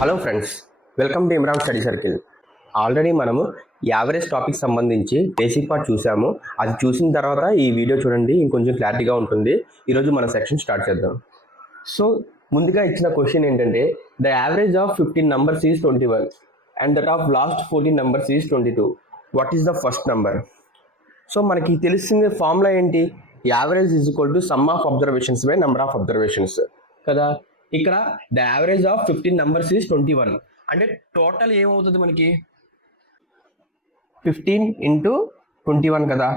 Hello friends, welcome to Imran study circle. Already మనము average topic సంబంధించి basic part చూసాము. అది చూసిన తర్వాత ఈ వీడియో చూడండి, ఇంకొంచెం క్లారిటీగా ఉంటుంది. ఈరోజు మన సెక్షన్ స్టార్ట్ చేద్దాం. సో ముందుగా ఇచ్చిన క్వశ్చన్ ఏంటంటే, the average of 15 numbers is 21 and that of last 14 numbers is 22. What is the first number? So మనకి తెలిసింది ఫార్ములా ఏంటి? Average is equal to sum of observations by number of observations కదా. ఇక్కడ the average of 15 numbers is 21 అంటే total ఏమవుతుంది మనకి? 15 into 21 కదా.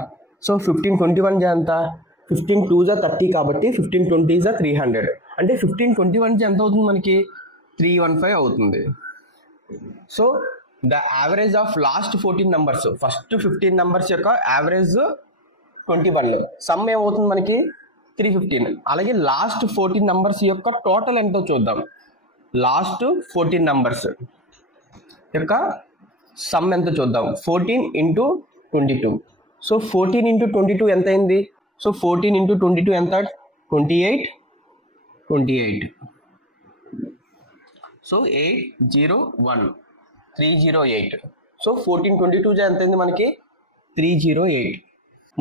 So 15 21 ఎంత? 15 2 30 కాబట్టి 15 20 300 అంటే 15 21 ఎంత అవుతుంది మనకి? 315 అవుతుంది. So the average of last 14 numbers, first 15 numbers యొక్క యావరేజ్ 21, సమ్ ఏమవుతుంది మనకి? 315. అలాగే లాస్ట్ 14 numbers యొక్క టోటల్ ఎంతో చూద్దాం. లాస్ట్ 14 numbers యొక్క సమ్ ఎంతో చూద్దాం. 14 into 22. సో 14 into 22 ఎంత అయింది? సో 14 into 22 ఎంత? 28. సో 801 308. సో 14 22 ఎంత అయింది మనకి? 308.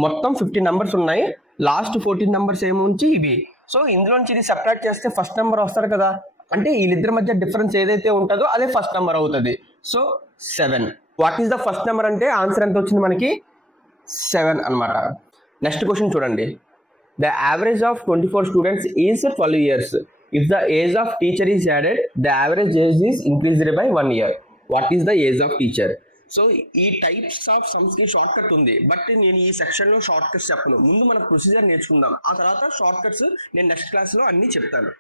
మొత్తం 15 numbers ఉన్నాయి. లాస్ట్ 14 numbers ఏముంచి ఇవి. సో ఇందులోంచి ఇది సపరేట్ చేస్తే ఫస్ట్ నెంబర్ వస్తారు కదా. అంటే వీళ్ళిద్దరి మధ్య డిఫరెన్స్ ఏదైతే ఉంటుందో అదే ఫస్ట్ నెంబర్ అవుతుంది. So 7. What is the first number అంటే ఆన్సర్ ఎంత వచ్చింది మనకి? 7 అనమాట. నెక్స్ట్ క్వశ్చన్ చూడండి. The average of 24 students is 12 years. If the age of teacher is added, the average age is increased by 1 year. What is the age of teacher? So ఈ types of sums కి short cut ఉంది, but నేను ఈ section లో short cuts చెప్పను. ముందు మన procedure నేర్చుకుందాం, ఆ తర్వాత షార్ట్ కట్స్ నేను నెక్స్ట్ క్లాస్ లో అన్ని చెప్తాను.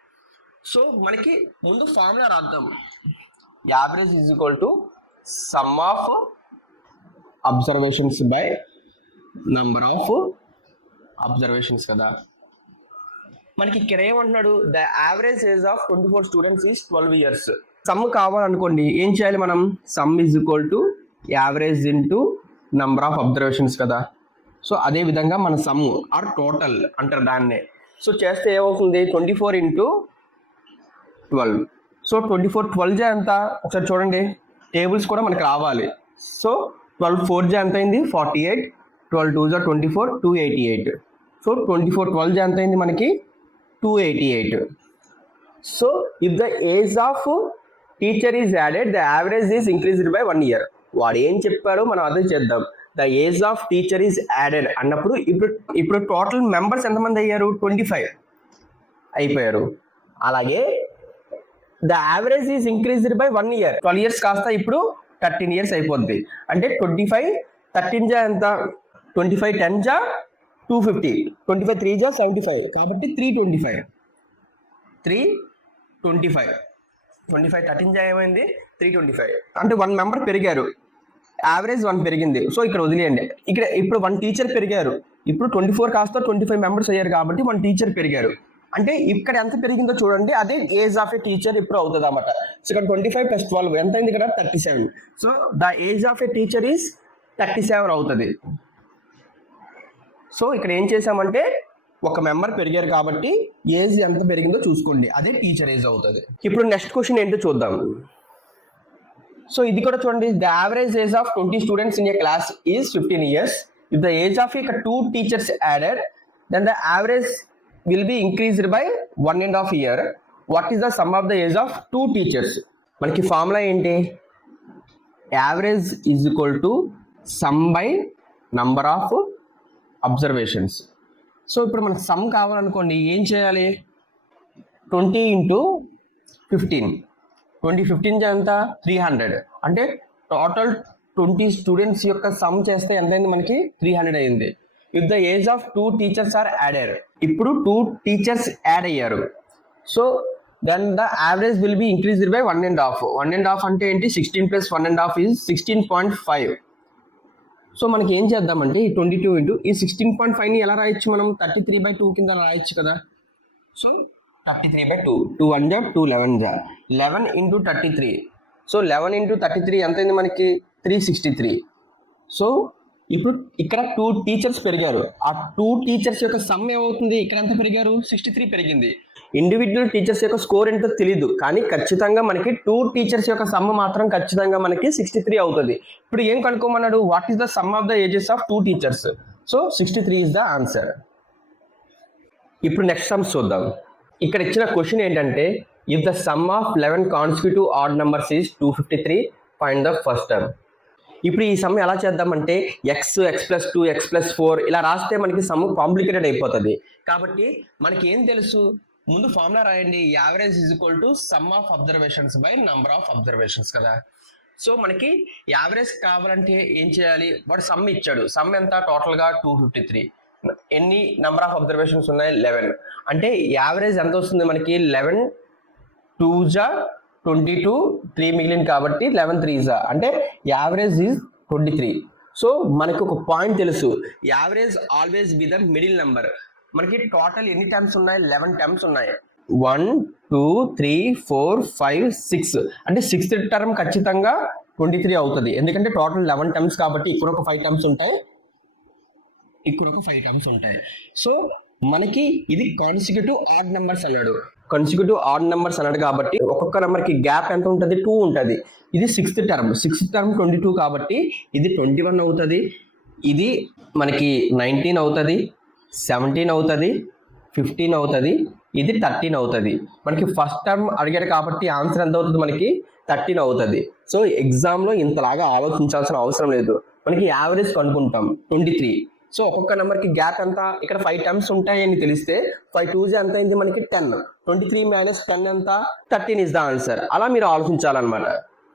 సో మనకి ముందు ఫార్ములా రాద్దాం. Average is equal to sum of observations by number of observations కదా. మనకి ఇక్కడ ఏమంటున్నాడు? The average age of 24 students is 12 years. Sum కావాలనుకోండి ఏం చేయాలి మనం? Sum is equal to average into number of observations కదా. సో అదే విధంగా మన సమ్ ఆర్ టోటల్ అంటారు దాన్నే. సో చేస్తే ఏమవుతుంది? 24 into 12. సో 24 12 ఎంత? ఒకసారి చూడండి, టేబుల్స్ కూడా మనకి రావాలి. సో 12 4 ఎంత అయింది? 48. 12 2 24, 288. సో 24 12 ఎంత అయింది మనకి? 288. So if the age of teacher is added, the average is increased by 1 year. వాడు ఏం చెప్పాడో మనం అదే చేద్దాం. The age of teacher is added అన్నప్పుడు ఇప్పుడు టోటల్ మెంబర్స్ ఎంతమంది అయ్యారు? 25 అయిపోయారు. అలాగే the average is increased by 1 year. 12 years కాస్త ఇప్పుడు 13 years అయిపోద్ది. అంటే 25 13 ఎంత? 25 10 250. 25 3 75 కాబట్టి 325. 25 13 ఏమైంది? 325. అంటే 1 member పెరిగారు, యావరేజ్ 1 పెరిగింది. సో ఇక్కడ వదిలేయండి. ఇక్కడ ఇప్పుడు 1 టీచర్ పెరిగారు. ఇప్పుడు 24 కాస్త 25 members అయ్యారు కాబట్టి 1 టీచర్ పెరిగారు. అంటే ఇక్కడ ఎంత పెరిగిందో చూడండి, అదే ఏజ్ ఆఫ్ ఏ టీచర్ ఇప్పుడు అవుతుంది అన్నమాట. సో ఇక్కడ 25 + 12 ఎంత అయింది? ఇక్కడ 37. So the age of A teacher is 37 అవుతుంది. సో ఇక్కడ ఏం చేసామంటే ఒక మెంబర్ పెరిగారు కాబట్టి ఏజ్ ఎంత పెరిగిందో చూసుకోండి, అదే టీచర్ ఏజ్ అవుతుంది. ఇప్పుడు నెక్స్ట్ క్వశ్చన్ ఏంటో చూద్దాం. సో ఇది కూడా చూడండి. The average age of 20 students in a class is 15 years. If the age of 2 teachers added, then the average will be increased by 1.5 year. What is the sum of the age of 2 teachers? మనకి formula ఏంటి? Average is equal to sum by number of observations. So ఇప్పుడు మనకు some కావాలనుకోండి ఏం చేయాలి? 20 into 15. 15 ఎంత? 300. అంటే total 20 students యొక్క సమ్ చేస్తే ఎంత అయింది మనకి? 300 అయింది. If the age of 2 teachers are added, ఇప్పుడు 2 teachers యాడ్ అయ్యారు. So then the average will be increased by 1.5. 1.5 అంటే ఏంటి? 16 + 1.5 ఈజ్ 16.5. సో మనకి ఏం చేద్దామంటే ఈ 22 into ఈ 16.5ని ఎలా రాయొచ్చు మనం? 33/2 కింద రాయొచ్చు కదా. సో 33/2. 2 1 2 11 11 into 33. సో 11 into 33 ఎంత అయింది మనకి? 363. సో ఇప్పుడు ఇక్కడ 2 టీచర్స్ పెరిగారు. ఆ 2 టీచర్స్ యొక్క సమ్ ఏమవుతుంది? ఇక్కడ ఎంత పెరిగారు? 63 పెరిగింది. ఇండివిజువల్ టీచర్స్ యొక్క స్కోర్ ఏంటో తెలియదు, కానీ ఖచ్చితంగా మనకి 2 టీచర్స్ యొక్క సమ్ మాత్రం ఖచ్చితంగా మనకి 63 అవుతుంది. ఇప్పుడు ఏం కనుక్కోమన్నాడు? What is the sum of the ages of 2 teachers? So 63 is the answer. ఇప్పుడు నెక్స్ట్ సమ్స్ చూద్దాం. ఇక్కడ ఇచ్చిన క్వశ్చన్ ఏంటంటే, if the sum of 11 consecutive odd numbers is 253, find the first term. ఇప్పుడు ఈ సమ్ ఎలా చేద్దామంటే x+2 x+4 ఇలా రాస్తే మనకి సమ్ కాంప్లికేటెడ్ అయిపోతుంది. కాబట్టి మనకి ఏం తెలుసు? ముందు ఫార్ములా రాయండి. Average is equal to sum of observations by number of observations కదా. సో మనకి యావరేజ్ కావాలంటే ఏం చేయాలి? వాడు సమ్ ఇచ్చాడు. సమ్ ఎంత? టోటల్గా 253. ఎన్ని నెంబర్ ఆఫ్ అబ్జర్వేషన్స్ ఉన్నాయి? 11. అంటే యావరేజ్ ఎంత వస్తుంది మనకి? 11 2 22, 3 మిగిలింది కాబట్టి 11 3 అంటే యావరేజ్ ఈజ్ 23. సో మనకి ఒక పాయింట్ తెలుసు, average always be the middle number. మనకి టోటల్ ఎన్ని టర్మ్స్ ఉన్నాయి? 11 టర్మ్స్ ఉన్నాయి. 1 2 3 4 5 6 అంటే 6th టర్మ్ ఖచ్చితంగా 23 అవుతుంది. ఎందుకంటే టోటల్ 11 టర్మ్స్ కాబట్టి ఇక్కడ ఒక 5 టర్మ్స్ ఉంటాయి, ఇక్కడ ఒక 5 టర్మ్స్ ఉంటాయి. సో మనకి ఇది కాన్సిక్యూటివ్ ఆడ్ నెంబర్స్ అన్నాడు. కాన్సిక్యూటివ్ ఆడ్ నెంబర్స్ అన్నాడు కాబట్టి ఒక్కొక్క నెంబర్కి గ్యాప్ ఎంత ఉంటుంది? 2 ఉంటుంది. ఇది 6th టర్మ్. 6th టర్మ్ 22 కాబట్టి ఇది 21 అవుతుంది. ఇది మనకి 19 అవుతుంది, 17 అవుతుంది, 15 అవుతుంది, ఇది 13 అవుతుంది. మనకి ఫస్ట్ టర్మ్ అడిగాడు కాబట్టి ఆన్సర్ ఎంత అవుతుంది? మనకి 13 అవుతుంది. సో ఎగ్జామ్లో ఇంతలాగా ఆలోచించాల్సిన అవసరం లేదు. మనకి యావరేజ్ కనుక్కుంటాం 23. సో ఒక్కొక్క నెంబర్కి గ్యాప్ ఎంత? ఇక్కడ 5 టర్మ్స్ ఉంటాయని తెలిస్తే 5 2 ఎంత అయింది మనకి? 10. 23 - 10 ఎంత? 13 ఇస్ ద ఆన్సర్. అలా మీరు ఆలోచించాలన్నమాట.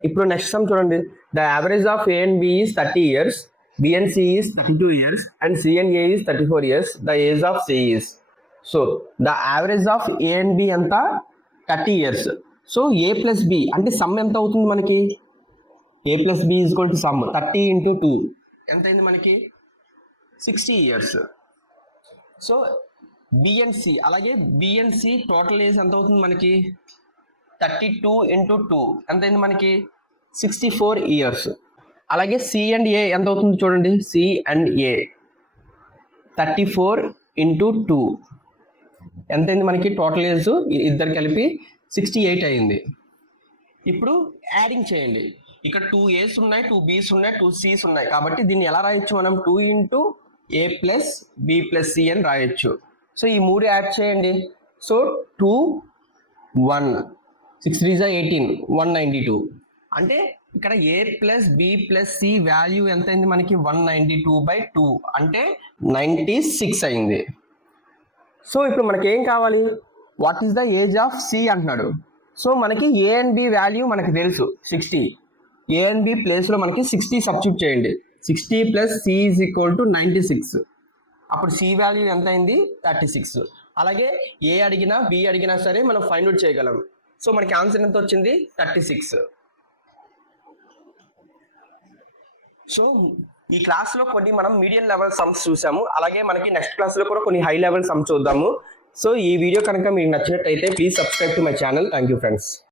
ఇప్పుడు నెక్స్ట్ సమ్ చూడండి. The average of A and B is 30 years, B and C is 32 years, and C and A is 34 years. The age of C is. So the average of A and B ఎంత? 30 years. So A plus B అంటే some ఎంత అవుతుంది మనకి? A plus B is equal to some 30 × 2 ఎంత అయింది మనకి? 60 years. So B and C, అలాగే B and C total age ఎంత అవుతుంది మనకి? 32 × 2 ఎంత అయింది మనకి? 64 years. అలాగే C and A ఎంత అవుతుంది చూడండి. C and A 34 × 2 ఎంత అయింది మనకి? టోటల్ ఏజ్ ఇద్దరు కలిపి 68 అయింది. ఇప్పుడు యాడింగ్ చేయండి. ఇక్కడ 2 A's ఉన్నాయి, 2 B's ఉన్నాయి, 2 C's ఉన్నాయి. కాబట్టి దీన్ని ఎలా రాయొచ్చు మనం? 2 × A + B + C అని రాయొచ్చు. సో ఈ 3 యాడ్ చేయండి. సో 2 1 6 3 18 192. అంటే ఇక్కడ A + B + C వాల్యూ ఎంత అయింది మనకి? 192/2 అంటే 96 అయింది. సో ఇప్పుడు మనకి ఏం కావాలి? What is the age of C అంటున్నాడు. సో మనకి A and B వాల్యూ మనకి తెలుసు 60. A and B ప్లేస్లో మనకి 60 సబ్స్టిట్యూట్ చేయండి. 60 + C ఈజ్ ఈక్వల్ టు 96. అప్పుడు C వాల్యూ ఎంత అయింది? 36. అలాగే ఏ అడిగినా B అడిగినా సరే మనం ఫైండ్ అవుట్ చేయగలం. సో మనకి ఆన్సర్ ఎంత వచ్చింది? 36. సో ఈ క్లాస్లో కొన్ని మనం మీడియం లెవెల్ సమ్స్ చూసాము. అలాగే మనకి నెక్స్ట్ క్లాస్లో కూడా కొన్ని హై లెవెల్ సమ్స్ చూద్దాము. సో ఈ వీడియో కనుక మీకు నచ్చినట్టయితే please subscribe to my channel. Thank you friends.